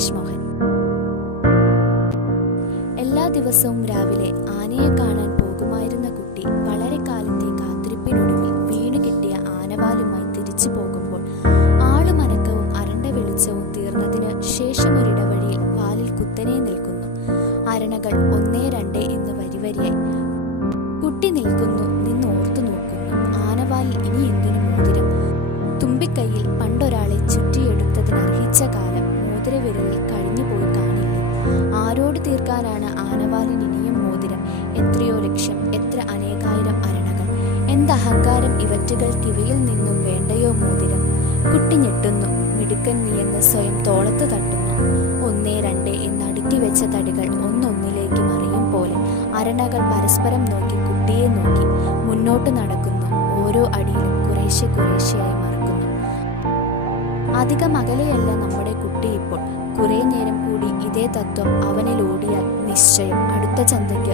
സുരേഷ് മോഹൻ. എല്ലാ ദിവസവും രാവിലെ ആനയെ കാണാൻ പോകുമായിരുന്ന കുട്ടി വളരെ കാലത്തെ കാത്തിരിപ്പിനൊടുവിൽ വീട് കിട്ടിയ ആനവാലുമായി തിരിച്ചു പോകുമ്പോൾ ആളുമനക്കവും അരണ്ട വെളിച്ചവും തീർന്നതിന് ശേഷം ഒരിടവഴിയിൽ വാലിൽ കുത്തനെ നിൽക്കുന്നു. അരണകൾ ഒന്നേ രണ്ടേ എന്ന് വരിവരിയായി. കുട്ടി നിൽക്കുന്നു നിന്നോർത്തു നോക്കുന്നു. ആനവാലിൽ ഇനി എന്തിനു മോതിരം? തുമ്പിക്കൈയിൽ പണ്ടൊരാളെ ചുറ്റിയെടുത്തതിനർഹിച്ച കാലം. മോതിരവിരലിൽ കഴിഞ്ഞു പോയി കാണില്ല. ആരോട് തീർക്കാനാണ് ആനവാലിന് ഇനിയും മോതിരം? എത്രയോ ലക്ഷം എത്ര അനേകായിരം അരണകൾ. എന്തഹങ്കാരം ഇവറ്റുകൾക്കിവയിൽ നിന്നും വേണ്ടയോ മോതിരം? കുട്ടി ഞെട്ടുന്നു. മിടുക്കൻ നീയെന്ന് സ്വയം തോളത്ത് തട്ടുന്നു. ഒന്നേ രണ്ടേ എന്ന് അടുക്കി വെച്ച തടികൾ ഒന്നൊന്നിലേക്ക് മറിയും പോലെ അരണകൾ പരസ്പരം നോക്കി കുട്ടിയെ നോക്കി മുന്നോട്ട് നടക്കുന്നു. ഓരോ അടിയിലും കുറേശ്ശെ കുറേശ്ശെയായി മറക്കുന്നു. അധികം അകലെയല്ല നമ്മുടെ കുട്ടി ഇപ്പോൾ. കുറെ നേരം കൂടി ഇതേ തത്വം അവനിൽ ഓടിയാൽ നിശ്ചയം. അടുത്ത ചന്തയ്ക്ക്